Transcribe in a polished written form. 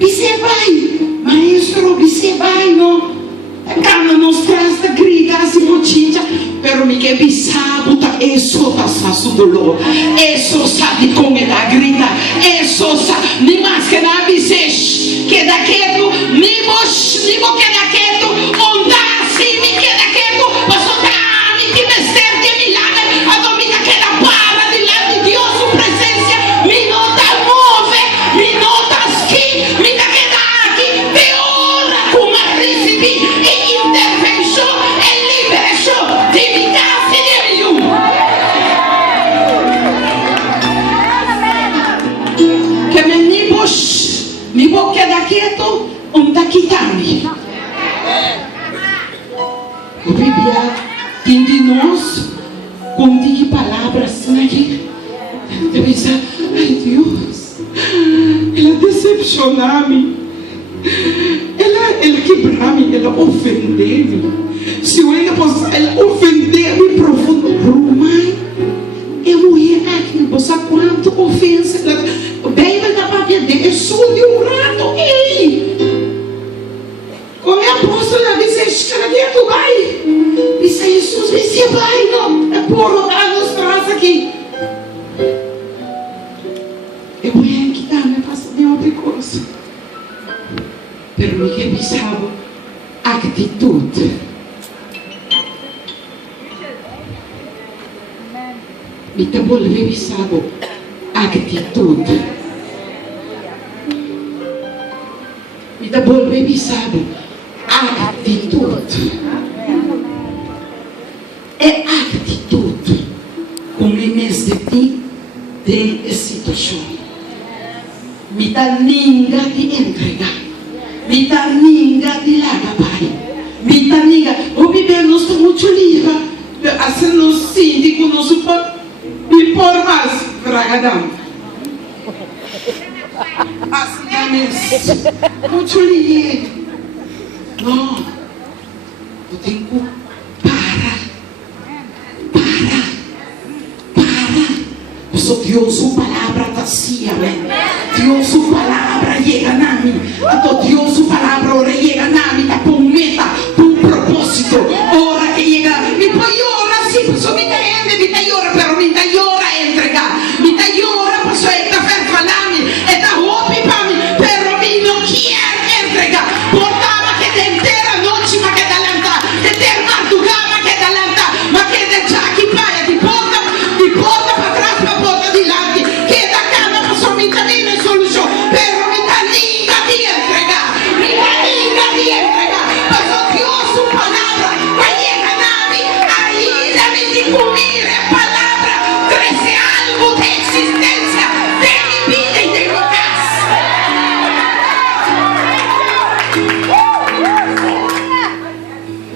Você vai, maestro, você vai, não? Cana nos traz da grita, assim, mochincha. Pero me que bisabo, tá, eso tá sasso dolor. Eso sabe como é da grita. Eso sabe, nem mais que na bisesh. Que da quieto, nem moch, nem mo que da quieto. Onda, assim, me que da quieto. Passou da, me que bester, que milagre. A domina que da para, de lá de Deus, sua presença. Me nota move, me nota aqui, me da que da aqui. Piora, como a recebi. Intervenção e liberação de minha casa e de mim. Que me nibo queda quieto, quitando. A Bíblia tem de nós, contigo palavras, aqui. Eu pensar, ai Deus, ela decepcionou-me. Ela quebrou-me, ela ofendeu-me. Se eu ainda posso, ela ofendeu-me profundo. Mãe, eu ia aqui, você quanto ofensa. Bem, vai dar para perder. Eu sou de um rato. Ei! Como a apóstola disse, cara, tu vai. Disse Jesus, você vai, não. É por rodar nos traz aqui. Eu ia aqui, tá, me passa de outra coisa. Pero me que bisabo atitude. Me te volve bisabo atitude. Me te volve bisabo atitude. É atitude. Como em mês de ti tem a situação. Me dá ninguém de entregar. Me dá ninguém de larga, pai. Me dá ninguém. O bebê nos está muito livre. Assim nos síndico, nos me por mais bragadão. Assim é mesmo. Muito livre. Não. Eu tenho que parar. Só Deus, sua palavra está assim, amém. Deus, sua palavra chega a mim. Então Deus, sua palavra chega a mim.